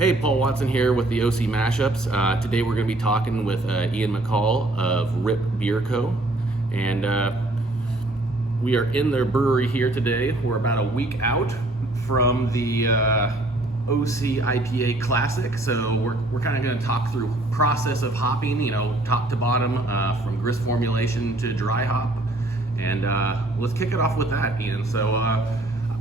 Hey, Paul Watson here with the OC Mashups. Today we're going to be talking with Ian McCall of Riip Beer Co. And we are in their brewery here today. We're about a week out from the OC IPA Classic. So we're kind of going to talk through process of hopping, you know, top to bottom, from grist formulation to dry hop. And let's kick it off with that, Ian. So,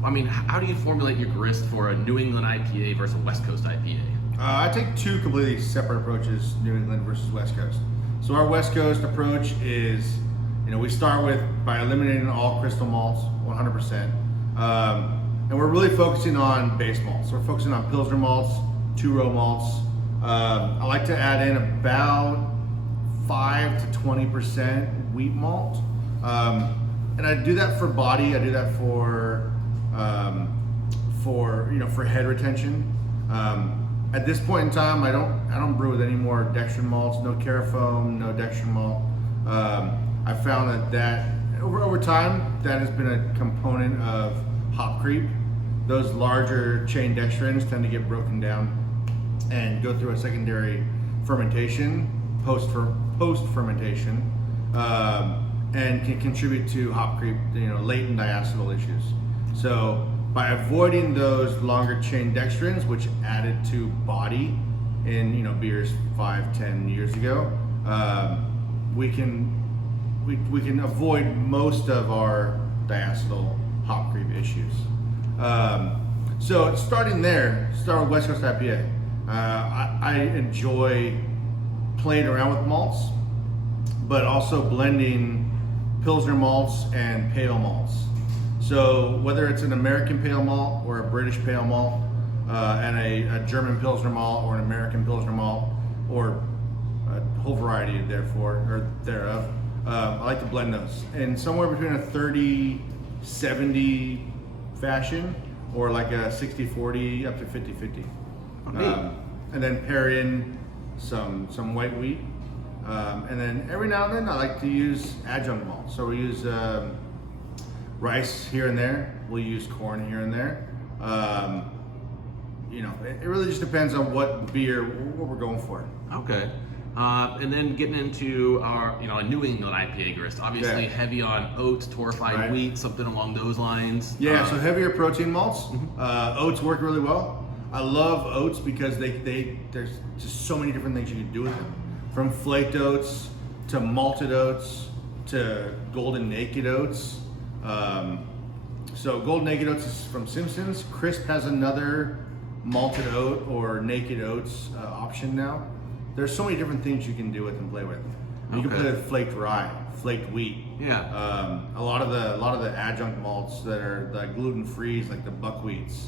I mean, how do you formulate your grist for a New England IPA versus a West Coast IPA? I take two completely separate approaches, New England versus West Coast. So our West Coast approach is, you know, we start by eliminating all crystal malts, 100%. And we're really focusing on base malts. So we're focusing on Pilsner malts, two-row malts. I like to add in about 5 to 20% wheat malt. And I do that for body, I do that for head retention. At this point in time, I don't brew with any more dextrin malts, no carafoam, no dextrin malt. I found that over time, that has been a component of hop creep. Those larger chain dextrins tend to get broken down and go through a secondary fermentation, post fermentation, and can contribute to hop creep, you know, latent diacetyl issues. So by avoiding those longer chain dextrins, which added to body in, you know, beers 5-10 years ago, we can avoid most of our diacetyl hop creep issues. So starting there, start with West Coast IPA. I enjoy playing around with malts, but also blending Pilsner malts and pale malts. So whether it's an American pale malt or a British pale malt, and a German Pilsner malt or an American Pilsner malt, or a whole variety thereof, I like to blend those in somewhere between a 30-70 fashion, or like a 60-40 up to 50-50. And then pair in some white wheat. And then every now and then I like to use adjunct malt. So we use rice here and there. We'll use corn here and there. You know, it really just depends on what we're going for. Okay. And then getting into our, you know, a New England IPA grist, obviously heavy on oats, torrefied wheat, something along those lines. Yeah, so heavier protein malts. Oats work really well. I love oats because there's just so many different things you can do with them. From flaked oats to malted oats to golden naked oats. So golden naked oats is from Simpsons. Crisp has another malted oat or naked oats option now. There's so many different things you can do with and play with. You can play with flaked rye, flaked wheat. Yeah. A lot of the adjunct malts that are the gluten-free, like the buckwheats.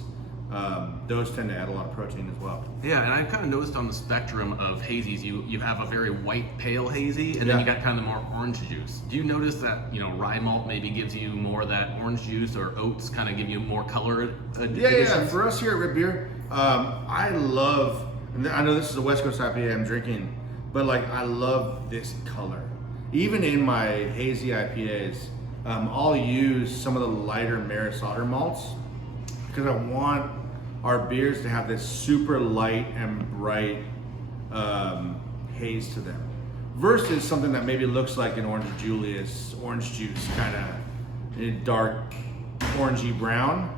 Those tend to add a lot of protein as well. Yeah, and I've kind of noticed on the spectrum of hazies, you have a very white pale hazy, and then you got kind of the more orange juice. Do you notice that, you know, rye malt maybe gives you more of that orange juice, or oats kind of give you more color? Yeah. For us here at Riip Beer, I love, and I know this is a West Coast IPA I'm drinking, but like I love this color. Even in my hazy IPAs, I'll use some of the lighter Maris Otter malts because I want our beers to have this super light and bright haze to them, versus something that maybe looks like an Orange Julius, orange juice, kind of dark orangey brown.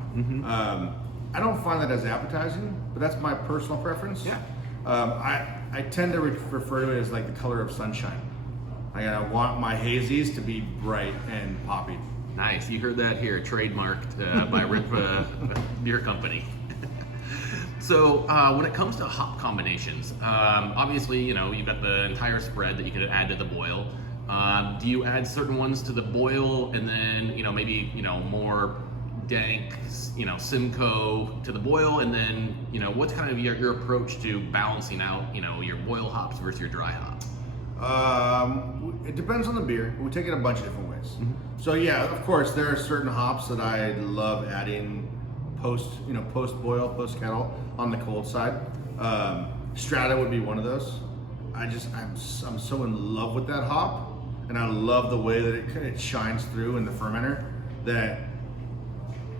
I don't find that as appetizing, but that's my personal preference. Yeah. I tend to refer to it as like the color of sunshine. I want my hazies to be bright and poppy. Nice, you heard that here, trademarked by Riip Beer Company. So when it comes to hop combinations, obviously, you know, you've got the entire spread that you can add to the boil. Do you add certain ones to the boil and then, you know, maybe, you know, more dank, you know, Simcoe to the boil, and then, you know, what's kind of your approach to balancing out, you know, your boil hops versus your dry hops? It depends on the beer. We take it a bunch of different ways. So yeah, of course, there are certain hops that I love adding post boil, post kettle on the cold side. Strata would be one of those. I'm so in love with that hop, and I love the way that it shines through in the fermenter, that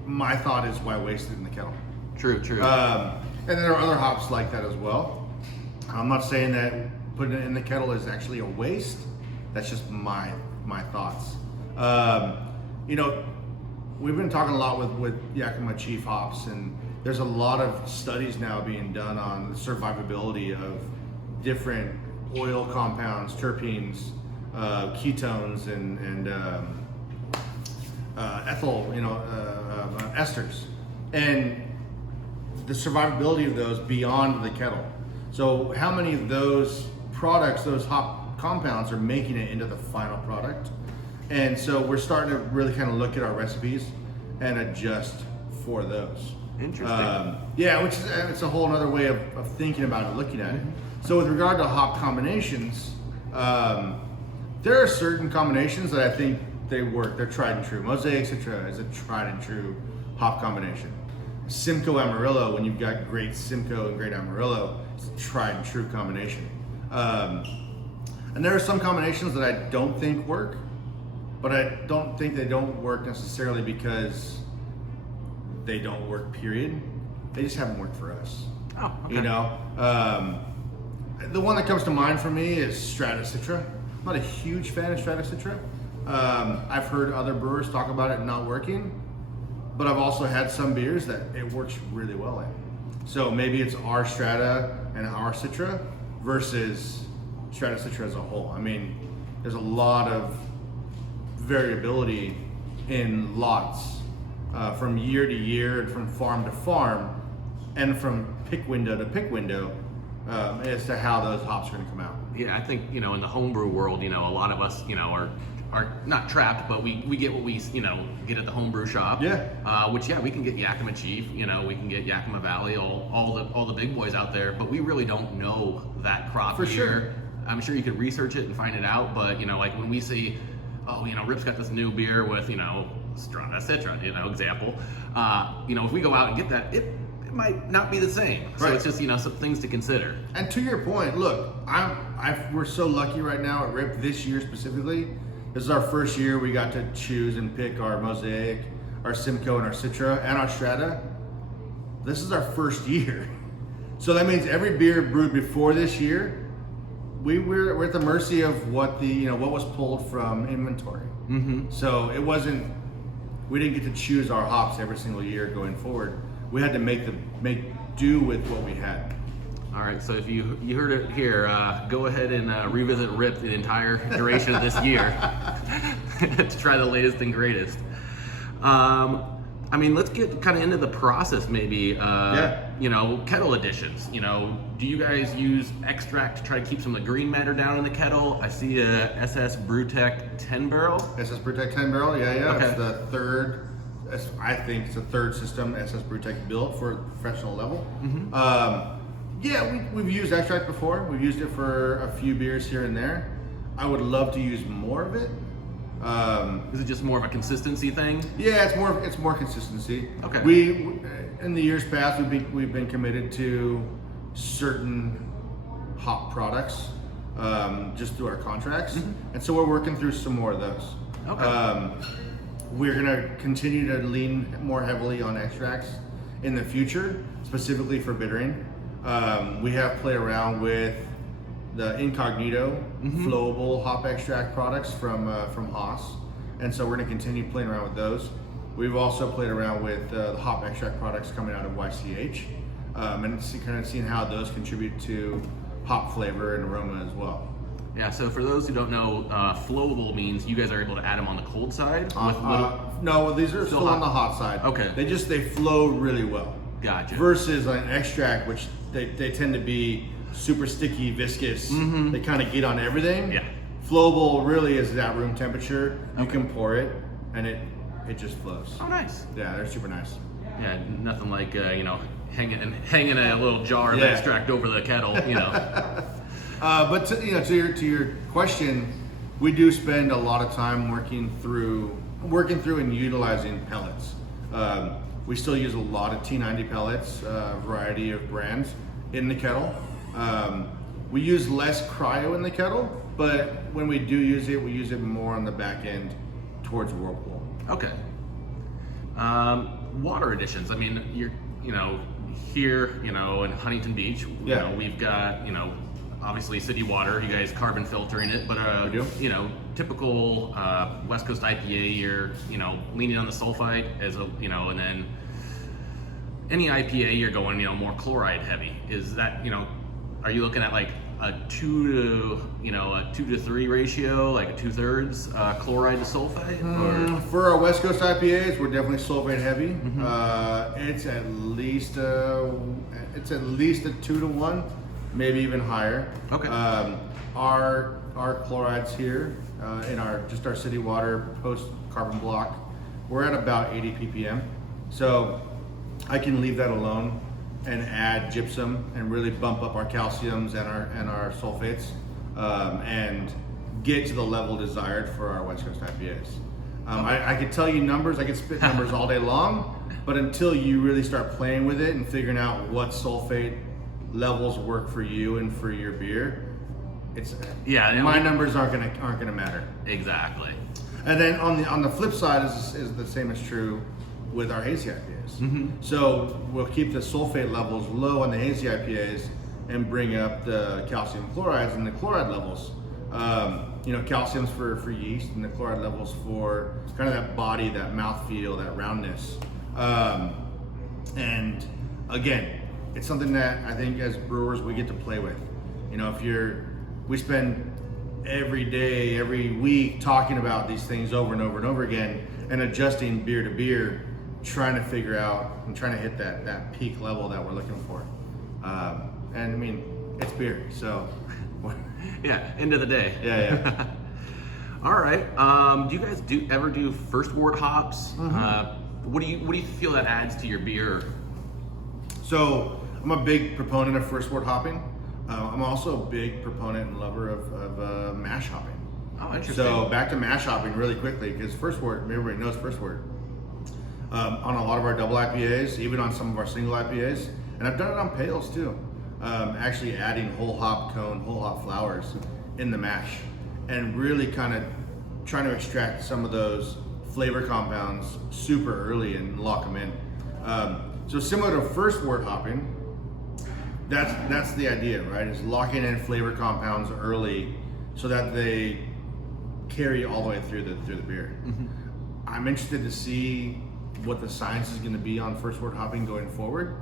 my thought is, why waste it in the kettle? True. And there are other hops like that as well. I'm not saying that putting it in the kettle is actually a waste. That's just my thoughts. You know, we've been talking a lot with Yakima Chief Hops, and there's a lot of studies now being done on the survivability of different oil compounds, terpenes, ketones, and ethyl, esters, and the survivability of those beyond the kettle. So how many of those products, those hop compounds, are making it into the final product? And so we're starting to really kind of look at our recipes and adjust for those. Interesting. Yeah, which is it's a whole other way of thinking about it, looking at it. So with regard to hop combinations, there are certain combinations that I think they work. They're tried and true. Mosaic Citra is a tried and true hop combination. Simcoe Amarillo, when you've got great Simcoe and great Amarillo, it's a tried and true combination. And there are some combinations that I don't think work, but I don't think they don't work necessarily because they don't work, period. They just haven't worked for us. Oh, okay. You know? The one that comes to mind for me is Strata Citra. I'm not a huge fan of Strata Citra. I've heard other brewers talk about it not working, but I've also had some beers that it works really well in. So maybe it's our Strata and our Citra versus Strata Citra as a whole. I mean, there's a lot of variability in lots from year to year and from farm to farm and from pick window to pick window as to how those hops are going to come out. Yeah, I think, in the homebrew world, a lot of us, are not trapped, but we get what we, get at the homebrew shop. Yeah. Which, we can get Yakima Chief, we can get Yakima Valley, all the big boys out there, but we really don't know that crop For year. sure. I'm sure you could research it and find it out, but, like when we see, Riip's got this new beer with, Strata Citra, example. If we go out and get that, it might not be the same. So Right. it's just, some things to consider. And to your point, look, we're so lucky right now at Riip this year specifically. This is our first year we got to choose and pick our Mosaic, our Simcoe, and our Citra, and our Strata. This is our first year. So that means every beer brewed before this year, we're at the mercy of what what was pulled from inventory. Mm-hmm. So we didn't get to choose our hops every single year going forward. We had to make do with what we had. All right, so if you heard it here, go ahead and revisit Riip the entire duration of this year to try the latest and greatest. Let's get kind of into the process maybe. Kettle additions. Do you guys use extract to try to keep some of the green matter down in the kettle? I see a SS Brewtech 10 barrel. SS Brewtech 10 barrel, yeah. Okay. It's the third. I think it's the third system SS Brewtech built for professional level. Mm-hmm. We've used extract before. We've used it for a few beers here and there. I would love to use more of it. Is it just more of a consistency thing? Yeah, it's more consistency. Okay. We in the years past we've been committed to certain hop products just through our contracts, and so we're working through some more of those. Okay. We're gonna continue to lean more heavily on extracts in the future, specifically for bittering. We have played around with the Incognito flowable hop extract products from Haas, and so we're going to continue playing around with those. We've also played around with the hop extract products coming out of YCH, and kind of seeing how those contribute to hop flavor and aroma as well. Yeah, so for those who don't know, flowable means you guys are able to add them on the cold side? No, these are still on the hot side. Okay. They flow really well. Gotcha. Versus an extract, which they tend to be super sticky, viscous. Mm-hmm. They kind of get on everything. Yeah. Flowable really is at room temperature. You can pour it, and it just flows. Oh, nice. Yeah, they're super nice. Yeah, nothing like hanging a little jar of extract over the kettle. But to your question, we do spend a lot of time working through and utilizing pellets. We still use a lot of T90 pellets, a variety of brands in the kettle. We use less cryo in the kettle, but when we do use it, we use it more on the back end towards Whirlpool. Okay. Water additions. I mean, here, you know, in Huntington Beach, you Yeah. know, we've got, you know, obviously city water, you guys carbon filtering it, but We do. you know, typical Westcoast IPA, you're, you know, leaning on the sulfite as a, you know, and then any IPA you're going, you know, more chloride heavy. Is that, you know, are you looking at like a 2 to 3 ratio, like a 2/3 chloride to sulfite? Or? For our West Coast IPAs, we're definitely sulfate heavy. It's at least a 2 to 1, maybe even higher. Okay. Our chlorides here in our city water post carbon block, we're at about 80 ppm. So I can leave that alone and add gypsum and really bump up our calciums and our sulfates and get to the level desired for our West Coast IPAs. I could tell you numbers, I could spit numbers all day long, but until you really start playing with it and figuring out what sulfate levels work for you and for your beer, my numbers aren't gonna matter. Exactly. And then on the flip side is the same is true with our hazy IPAs. So we'll keep the sulfate levels low on the hazy IPAs and bring up the calcium chlorides and the chloride levels. You know, calcium's for yeast and the chloride levels for kind of that body, that mouthfeel, that roundness. And again, it's something that I think as brewers we get to play with. You know, we spend every day, every week talking about these things over and over and over again and adjusting beer to beer, trying to figure out and trying to hit that peak level that we're looking for. And I mean, it's beer, so. Yeah, end of the day. Yeah. All right. Do you guys ever do first wort hops? What do you feel that adds to your beer? So I'm a big proponent of first wort hopping. I'm also a big proponent and lover of mash hopping. Oh, interesting. So back to mash hopping really quickly, because first wort, everybody knows first wort. On a lot of our double IPAs, even on some of our single IPAs, and I've done it on pails too. Actually adding whole hop cone, whole hop flowers in the mash, and really kind of trying to extract some of those flavor compounds super early and lock them in. So similar to first wort hopping, that's the idea, right? Is locking in flavor compounds early so that they carry all the way through the beer. I'm interested to see what the science is going to be on first wort hopping going forward.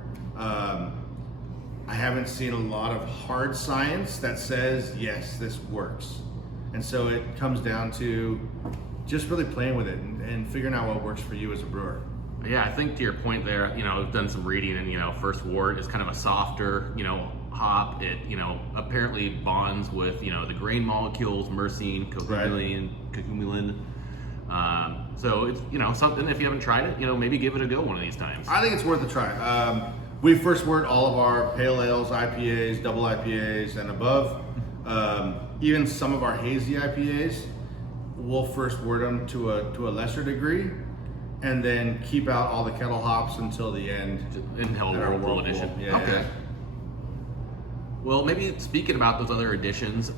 I haven't seen a lot of hard science that says yes, this works, and so it comes down to just really playing with it and figuring out what works for you as a brewer. Yeah, I think to your point there, you know, I've done some reading, and you know, first wort is kind of a softer, you know, hop. It, you know, apparently bonds with, you know, the grain molecules, myrcene, curcumin. So it's, you know, something, if you haven't tried it, you know, maybe give it a go one of these times. I think it's worth a try. We first wort all of our pale ales, IPAs, double IPAs, and above. Even some of our hazy IPAs, we'll first wort them to a lesser degree, and then keep out all the kettle hops until the end. Until Whirlpool edition. Yeah. Okay. Well, maybe speaking about those other editions,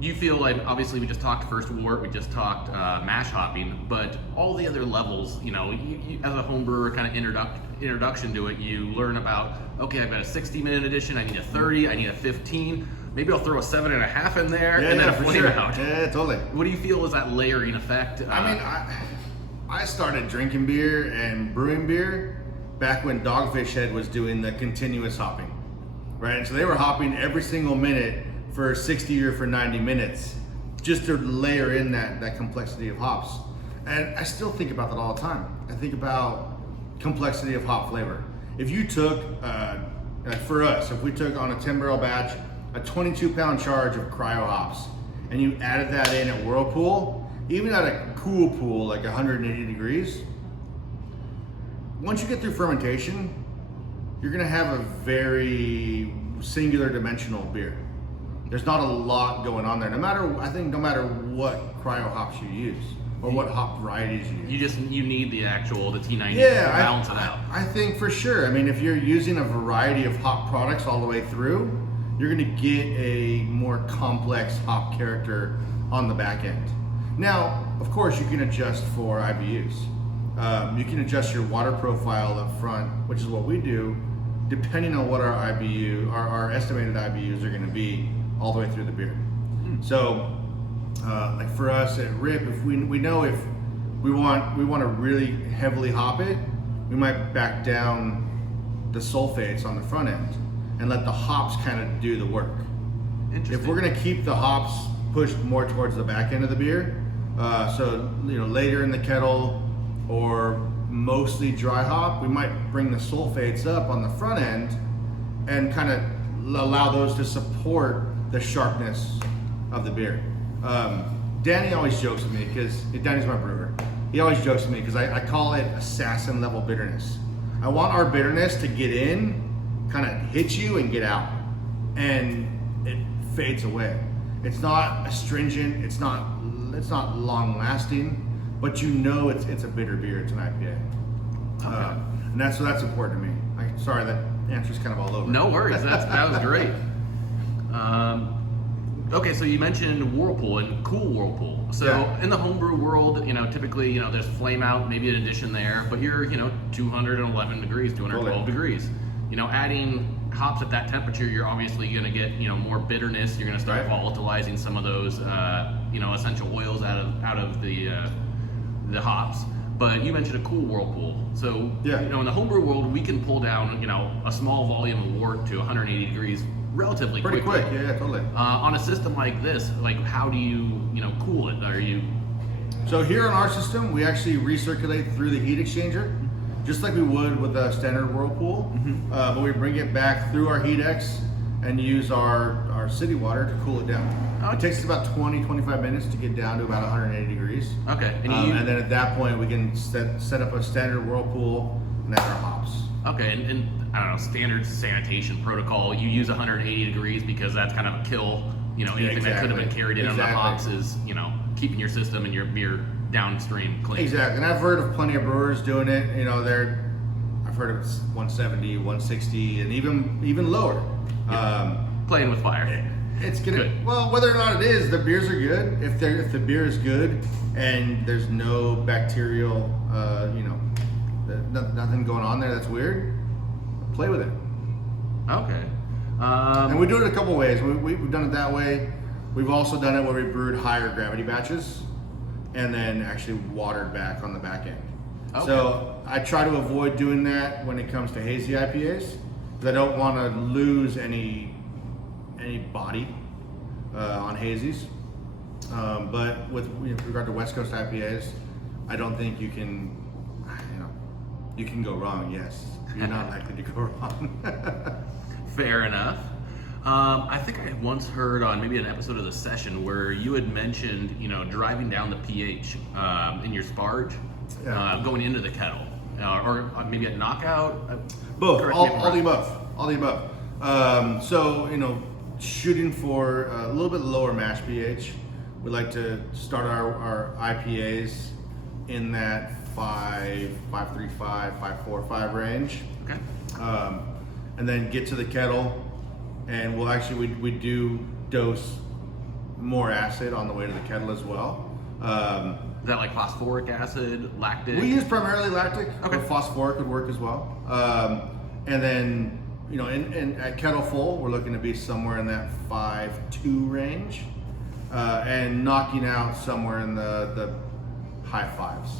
you feel like, obviously we just talked first wort, we just talked mash hopping, but all the other levels, you know, you as a home brewer, kind of introduction to it, you learn about, okay, I've got a 60-minute edition, I need a 30, I need a 15, maybe I'll throw a 7.5 in there, and then a flame sure. out. Yeah, totally. What do you feel is that layering effect? I mean, I started drinking beer and brewing beer back when Dogfish Head was doing the continuous hopping, right? And so they were hopping every single minute for 60 or for 90 minutes just to layer in that complexity of hops. And I still think about that all the time. I think about complexity of hop flavor. If you took, for us, if we took on a 10-barrel batch, a 22-pound charge of cryo hops, and you added that in at Whirlpool, even at a cool pool, like 180 degrees, once you get through fermentation, you're gonna have a very singular dimensional beer. There's not a lot going on there. No matter what cryo hops you use or what hop varieties you use. You need the T90 to balance it out. I think for sure. I mean, if you're using a variety of hop products all the way through, you're gonna get a more complex hop character on the back end. Now, of course, you can adjust for IBUs. You can adjust your water profile up front, which is what we do, depending on what our IBU, our estimated IBUs are going to be all the way through the beer. So, like for us at Riip, if we know if we want to really heavily hop it, we might back down the sulfates on the front end and let the hops kind of do the work. If we're going to keep the hops pushed more towards the back end of the beer, so later in the kettle or mostly dry hop, we might bring the sulfates up on the front end and kind of allow those to support the sharpness of the beer. Danny always jokes with me because Danny's my brewer. He always jokes with me because I call it assassin level bitterness. I want our bitterness to get in, kind of hit you and get out, and it fades away. It's not astringent. It's not long lasting, but it's a bitter beer. It's an IPA, and that's important to me. Sorry, that answer's kind of all over. No worries. That was great. Okay, so you mentioned Whirlpool and cool Whirlpool. So in the homebrew world, typically, there's flame out, maybe an addition there, but you're, 211 degrees, 212 degrees. Adding hops at that temperature, you're obviously going to get, more bitterness. You're going to start volatilizing some of those, essential oils out of the hops. But you mentioned a cool Whirlpool. So, in the homebrew world, we can pull down, a small volume of wort to 180 degrees relatively pretty quickly. Quick, yeah, totally. On a system like this, how do you, cool it? So here in our system, we actually recirculate through the heat exchanger, just like we would with a standard Whirlpool, but we bring it back through our heat X and use our city water to cool it down. It takes us about 20-25 minutes to get down to about 180 degrees. Okay. And then at that point, we can set up a standard Whirlpool and add our hops. Okay, and I don't know, standard sanitation protocol, you use 180 degrees because that's kind of a kill, anything that could have been carried in on the hops is, keeping your system and your beer downstream clean. Exactly, and I've heard of plenty of brewers doing it, I've heard of 170, 160, and even lower. Playing with fire. It's gonna, well, whether or not it is, the beers are good. If the beer is good and there's no bacterial, nothing going on there that's weird, play with it. Okay. And we do it a couple ways. We've done it that way. We've also done it where we brewed higher gravity batches and then actually watered back on the back end. Okay. So I try to avoid doing that when it comes to hazy IPAs because I don't want to lose any body on hazies. But with regard to Westcoast IPAs, I don't think you can go wrong. Yes, you're not likely to go wrong. Fair enough. I think I once heard on maybe an episode of The Session where you had mentioned, driving down the pH in your sparge, going into the kettle, or maybe a knockout. Both, all the above. So shooting for a little bit lower mash pH. We like to start our IPAs in that 5.35, 5.45 range. Okay. And then get to the kettle, and we do dose more acid on the way to the kettle as well. Is that like phosphoric acid, lactic? We use primarily lactic, okay. But phosphoric would work as well. And then, at kettle full, we're looking to be somewhere in that 5.2 range, and knocking out somewhere in the high fives.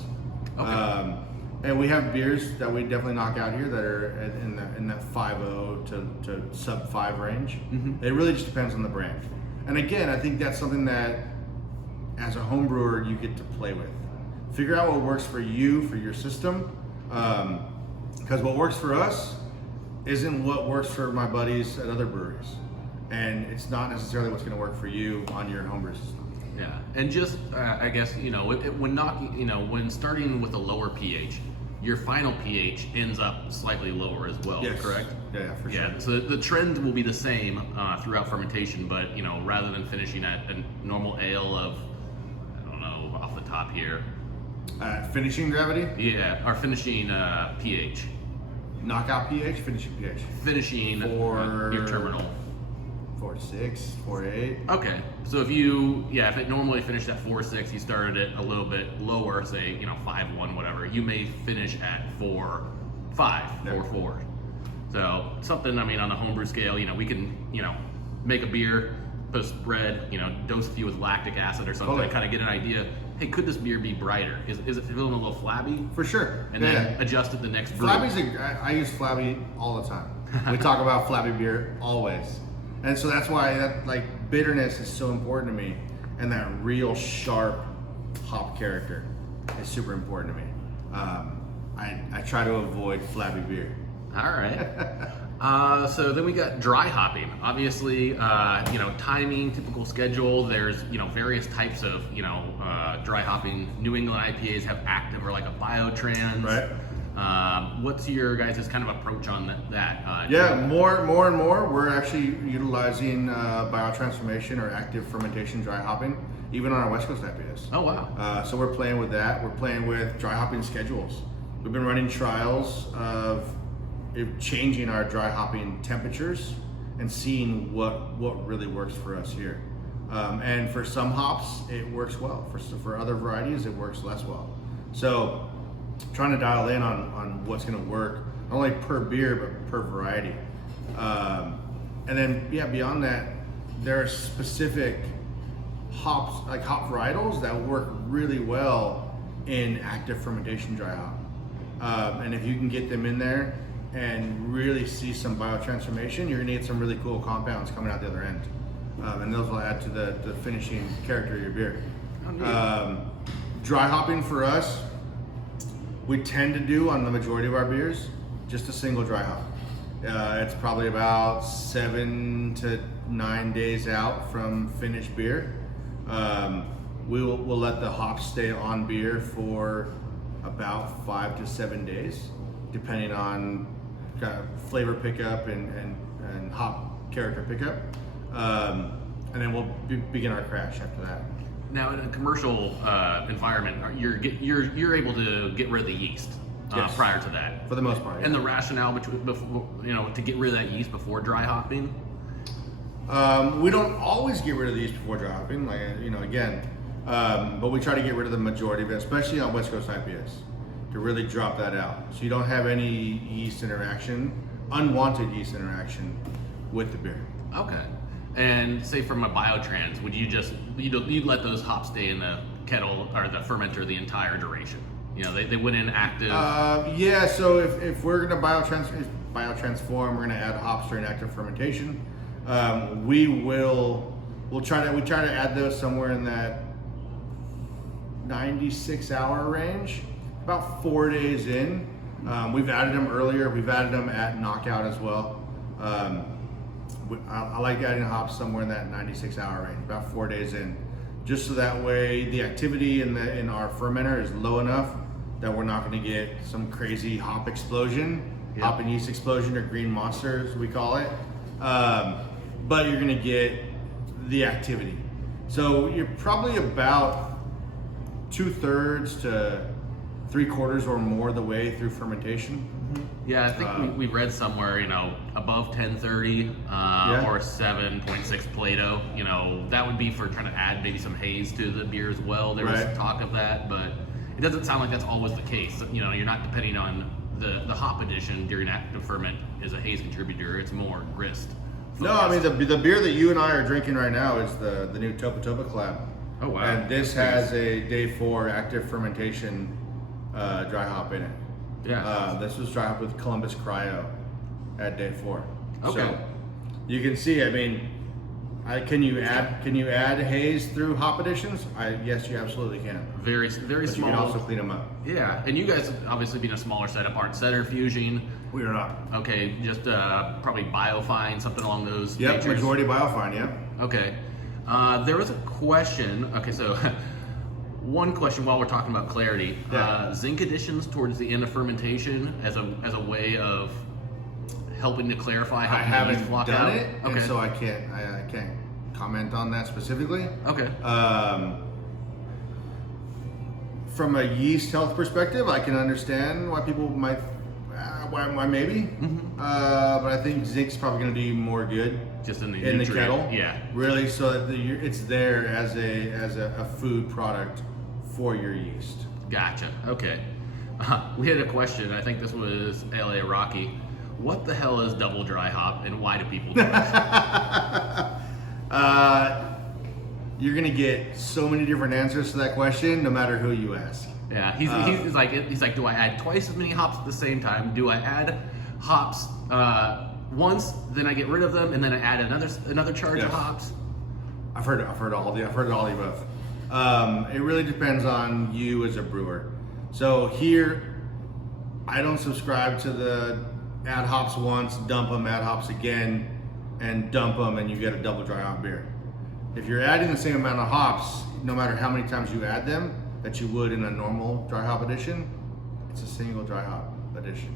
Okay. And we have beers that we definitely knock out here that are in that 5.0 to sub 5 range. Mm-hmm. It really just depends on the brand. And again, I think that's something that as a home brewer you get to play with. Figure out what works for you, for your system. Because what works for us isn't what works for my buddies at other breweries. And it's not necessarily what's going to work for you on your home brew system. Yeah, and just I guess when starting with a lower pH, your final pH ends up slightly lower as well. Yes. Correct? Yeah, for sure. Yeah, so the trend will be the same throughout fermentation, but rather than finishing at a normal ale of, I don't know, off the top here. Finishing gravity? Yeah, or finishing pH. Knockout pH, finishing pH. Finishing your terminal. 4.6, 4.8. Okay, so if it normally finished at 4.6, you started it a little bit lower, say 5.1, whatever. You may finish at 4.5, 4.4. So something, I mean, on the homebrew scale, we can, make a beer, put a spread, dose a few with lactic acid or something, Totally. kind of get an idea. Hey, could this beer be brighter? Is it feeling a little flabby? For sure. And then adjust it the next brew. I use flabby all the time. We talk about flabby beer always. And so that's why that bitterness is so important to me, and that real sharp hop character is super important to me. I try to avoid flabby beer. All right. So then we got dry hopping. Obviously, timing, typical schedule. There's various types of dry hopping. New England IPAs have active or like a biotrans. Right. What's your guys' kind of approach on that? More and more. We're actually utilizing biotransformation or active fermentation dry hopping, even on our Westcoast IPAs. Oh wow. So we're playing with that. We're playing with dry hopping schedules. We've been running trials of changing our dry hopping temperatures and seeing what really works for us here. And for some hops, it works well. For other varieties, it works less well. So trying to dial in on what's going to work, not only per beer, but per variety. And then, beyond that, there are specific hops, like hop varietals, that work really well in active fermentation dry hop. And if you can get them in there and really see some biotransformation, you're gonna get some really cool compounds coming out the other end. And those will add to the finishing character of your beer. Dry hopping for us, we tend to do on the majority of our beers, just a single dry hop. It's probably about 7 to 9 days out from finished beer. We'll let the hops stay on beer for about 5 to 7 days, depending on kind of flavor pickup and hop character pickup. And then we'll begin our crash after that. Now, in a commercial environment, you're able to get rid of the yeast Yes. prior to that, For the most part. and the rationale to get rid of that yeast before dry hopping. We don't always get rid of the yeast before dry hopping, but we try to get rid of the majority of it, especially on West Coast IPAs, to really drop that out. So you don't have any yeast interaction, unwanted yeast interaction with the beer. Okay. And say from a biotrans, would you you'd let those hops stay in the kettle or the fermenter the entire duration? They went in active. So if we're gonna biotransform, we're gonna add hops during active fermentation. We'll try to add those somewhere in that 96-hour range, about 4 days in. We've added them earlier. We've added them at knockout as well. I like adding hops somewhere in that 96-hour range, about 4 days in, just so that way the activity in our fermenter is low enough that we're not going to get some crazy hop explosion, hop and yeast explosion, or green monster as we call it. But you're going to get the activity. So you're probably about 2/3 to 3/4 or more the way through fermentation. Yeah, I think we read somewhere, above 1030 or 7.6 Plato. That would be for trying to add maybe some haze to the beer as well. There was talk of that, but it doesn't sound like that's always the case. You're not depending on the hop addition during active ferment as a haze contributor. It's more grist. No, I mean the beer that you and I are drinking right now is the new TOPA TOPA Collab. Oh wow! And this has a day 4 active fermentation dry hop in it. Yeah. This was dry hop with Columbus Cryo at day 4. Okay. So you can see. I mean, can you add haze through hop additions? Yes, you absolutely can. Very But small. you can also clean them up. Yeah, and you guys, obviously being a smaller setup, aren't centrifuging. We are not. Okay, just probably biofine, something along those. Yep, natures. majority biofine. Yep. Okay. There was a question. Okay, so one question while we're talking about clarity. Zinc additions towards the end of fermentation as a way of helping to clarify how I haven't flock done out. it, Okay. and so I can't comment on that specifically. Okay. From a yeast health perspective, I can understand why people might, why maybe, but I think zinc's probably going to be more good Just in the the kettle. Yeah. Really, so that it's there as a food product for your yeast. Gotcha. Okay. We had a question. I think this was LA Rocky. what the hell is double dry hop, and why do people do it? You're gonna get so many different answers to that question, no matter who you ask. Yeah, he's like, do I add twice as many hops at the same time? Do I add hops once, then I get rid of them, and then I add another charge of hops? I've heard all of the above. It really depends on you as a brewer. So here, I don't subscribe to the add hops once, dump them, add hops again, and dump them, and you get a double dry hop beer. If you're adding the same amount of hops, no matter how many times you add them, that you would in a normal dry hop edition, it's a single dry hop edition.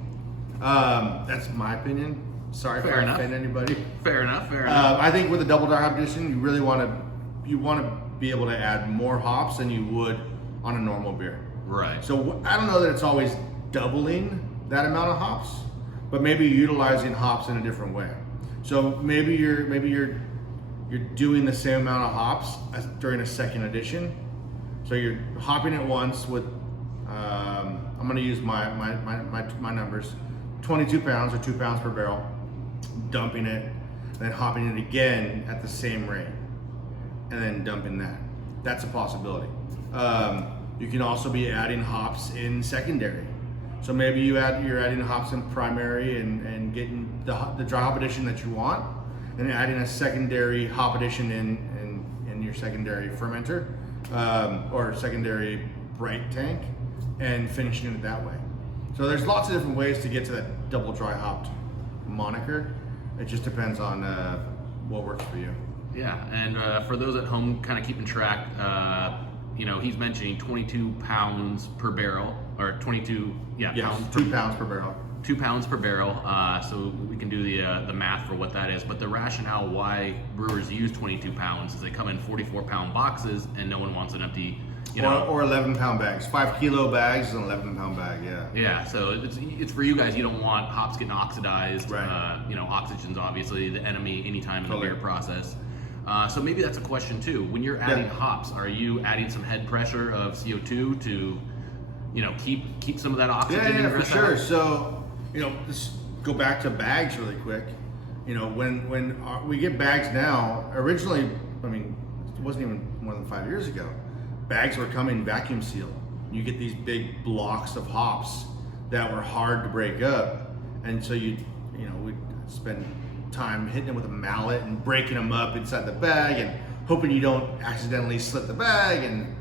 That's my opinion. Sorry if I offend anybody. Fair enough. I think with a double dry hop edition, you really want to be able to add more hops than you would on a normal beer. Right. So I don't know that it's always doubling that amount of hops, but maybe utilizing hops in a different way. So maybe you're doing the same amount of hops during a second edition. So you're hopping it once with I'm going to use my numbers, 22 pounds or 2 pounds per barrel, dumping it, then hopping it again at the same rate, and then dumping that. That's a possibility. You can also be adding hops in secondary. So maybe you're adding hops in primary and getting the dry hop addition that you want, and adding a secondary hop addition in your secondary fermenter or secondary bright tank, and finishing it that way. So there's lots of different ways to get to that double dry hopped moniker. It just depends on what works for you. Yeah, and for those at home kind of keeping track, he's mentioning 22 pounds per barrel, or 22, pounds. 2 pounds per barrel. 2 pounds per barrel, so we can do the math for what that is. But the rationale why brewers use 22 pounds is they come in 44-pound boxes, and no one wants an empty, or 11-pound bags. 5 kilo bags and 11-pound bag. Yeah. So it's for you guys. You don't want hops getting oxidized. Right. Oxygen's obviously the enemy anytime in the beer process. So maybe that's a question too. When you're adding hops, are you adding some head pressure of CO2 to, keep some of that oxygen? Yeah, for sure. So, let's go back to bags really quick. When we get bags now, originally, it wasn't even more than 5 years ago, bags were coming vacuum sealed. You get these big blocks of hops that were hard to break up, and so we'd spend time hitting them with a mallet and breaking them up inside the bag and hoping you don't accidentally slit the bag, and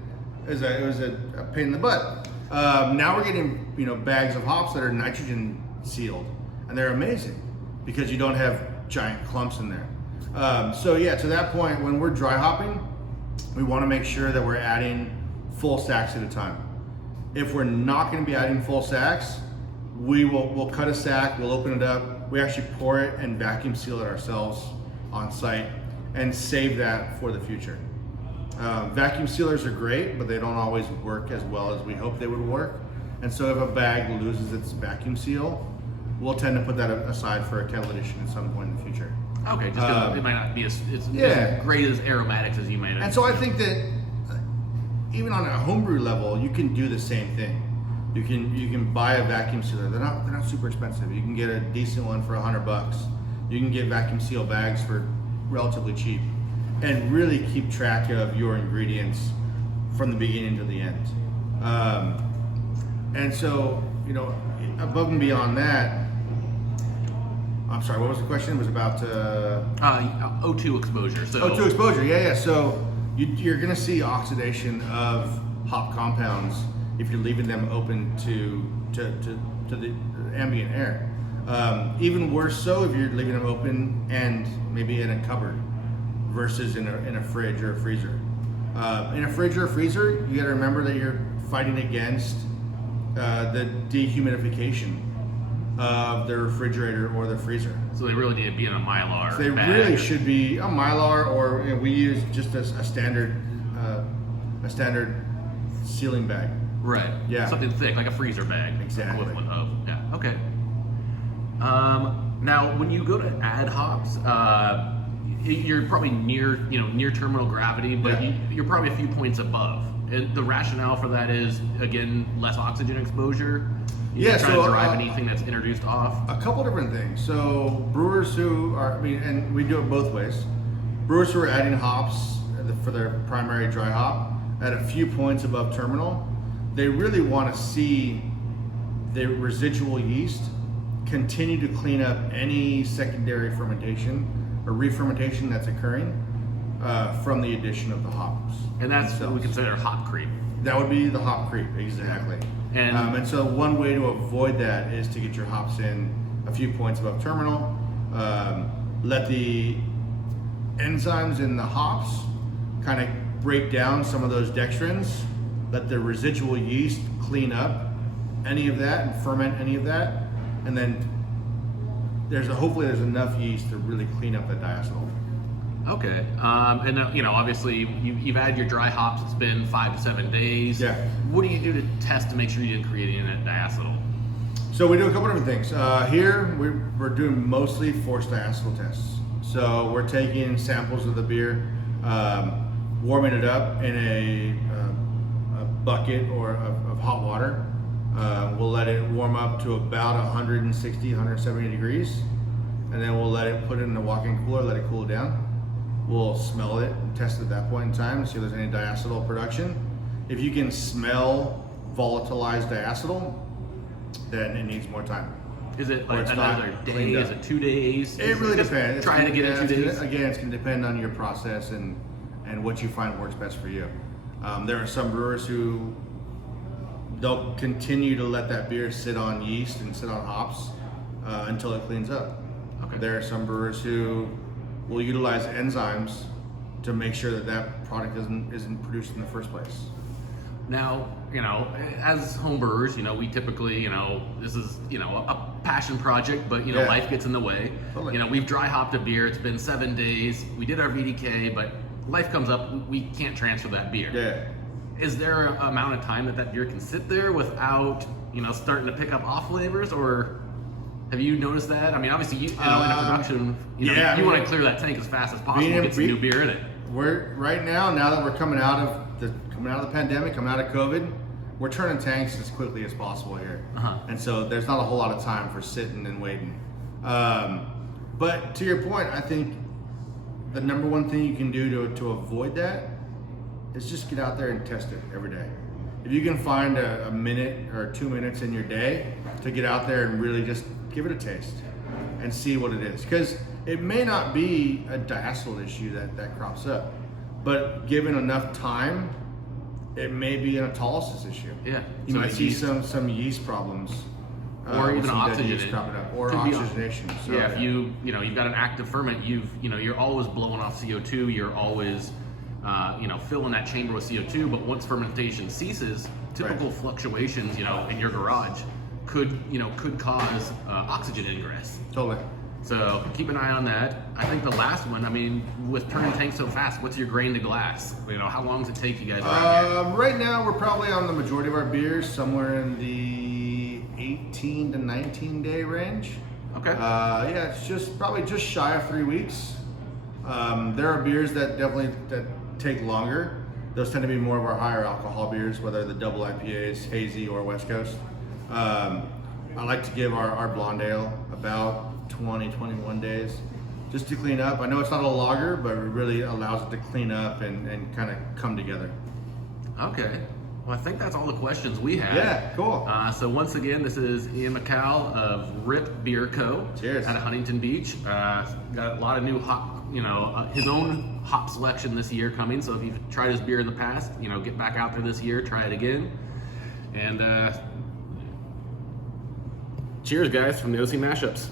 it was a pain in the butt. Now we're getting bags of hops that are nitrogen sealed, and they're amazing because you don't have giant clumps in there. To that point, when we're dry hopping, we want to make sure that we're adding full stacks at a time. If we're not going to be adding full stacks, we'll cut a stack, we'll open it up, we actually pour it and vacuum seal it ourselves on site and save that for the future. Vacuum sealers are great, but they don't always work as well as we hope they would work. And so if a bag loses its vacuum seal, we'll tend to put that aside for a kettle edition at some point in the future. Okay, just because it might not be as great as aromatics as you might have. And so I think that even on a homebrew level, you can do the same thing. You can buy a vacuum sealer. They're not super expensive. You can get a decent one for $100. You can get vacuum seal bags for relatively cheap, and really keep track of your ingredients from the beginning to the end. And so, above and beyond that, I'm sorry, what was the question? It was about O2 exposure. So O2 exposure, yeah. So you're going to see oxidation of hop compounds if you're leaving them open to the ambient air. Even worse so if you're leaving them open and maybe in a cupboard versus in a fridge or a freezer. In a fridge or a freezer, you got to remember that you're fighting against the dehumidification of the refrigerator or the freezer. So they really need to be in a Mylar. So they really should be a Mylar, or we use just a standard sealing bag. Right. Yeah. Something thick, like a freezer bag. Exactly. Equivalent of. Yeah. Okay. Now, when you go to add hops, you're probably near terminal gravity, but you're probably a few points above. And the rationale for that is, again, less oxygen exposure. You trying to drive anything that's introduced off? A couple different things. So brewers who are, and we do it both ways. Brewers who are adding hops for their primary dry hop at a few points above terminal, they really want to see the residual yeast continue to clean up any secondary fermentation or re-fermentation that's occurring from the addition of the hops. And that's what we consider hop creep. That would be the hop creep, exactly. And so one way to avoid that is to get your hops in a few points above terminal. Let the enzymes in the hops kind of break down some of those dextrins. Let the residual yeast clean up any of that and ferment any of that. And then hopefully there's enough yeast to really clean up that diacetyl. Okay, and obviously you've had your dry hops. It's been 5 to 7 days. Yeah. What do you do to test to make sure you didn't create any of that diacetyl? So we do a couple different things. Here we're doing mostly forced diacetyl tests. So we're taking samples of the beer, warming it up in a bucket or of hot water. We'll let it warm up to about 160, 170 degrees, and then we'll let it put it in the walk-in cooler, let it cool down. We'll smell it and test it at that point in time to see if there's any diacetyl production. If you can smell volatilized diacetyl, then it needs more time. Is it like another day? Is it 2 days? It really depends. Try to get it 2 days? Again, it's going to depend on your process and what you find works best for you. There are some brewers who they'll continue to let that beer sit on yeast and sit on hops until it cleans up. Okay. There are some brewers who will utilize enzymes to make sure that product isn't produced in the first place. Now, as home brewers, we typically, this is, a passion project, but life gets in the way. Totally. We've dry hopped a beer. It's been 7 days. We did our VDK, but life comes up. We can't transfer that beer. Yeah. Is there an amount of time that beer can sit there without, starting to pick up off flavors, or have you noticed that? I mean, obviously, in a production, you want to clear that tank as fast as possible, get some new beer in it. We're right now that we're coming out of the pandemic, coming out of COVID, we're turning tanks as quickly as possible here, and so there's not a whole lot of time for sitting and waiting. But to your point, I think the number one thing you can do to avoid that is just get out there and test it every day. If you can find a minute or 2 minutes in your day to get out there and really just give it a taste and see what it is, because it may not be a diacetyl issue that crops up, but given enough time, it may be an autolysis issue. Yeah, you might see some yeast problems, or even oxygenation, or oxidation. So, yeah, if you've got an active ferment, you're always blowing off CO2. You're always filling that chamber with CO2. But once fermentation ceases, typical fluctuations, in your garage could cause oxygen ingress. Totally. So keep an eye on that. I think the last one, with turning tanks so fast, what's your grain to glass? How long does it take you guys around here? Right now, we're probably on the majority of our beers somewhere in the 18 to 19 day range. Okay. It's probably just shy of 3 weeks. There are beers that take longer. Those tend to be more of our higher alcohol beers, whether the double IPAs, Hazy, or Westcoast. I like to give our blonde ale about 20, 21 days just to clean up. I know it's not a lager, but it really allows it to clean up and kind of come together. Okay. Well, I think that's all the questions we have. Yeah, cool. So once again, this is Ian McCall of Riip Beer Co. Cheers. Out of Huntington Beach. Got a lot of new hop, his own hop selection this year coming. So if you've tried his beer in the past, get back out there this year, try it again. And cheers, guys, from the OC Mashups.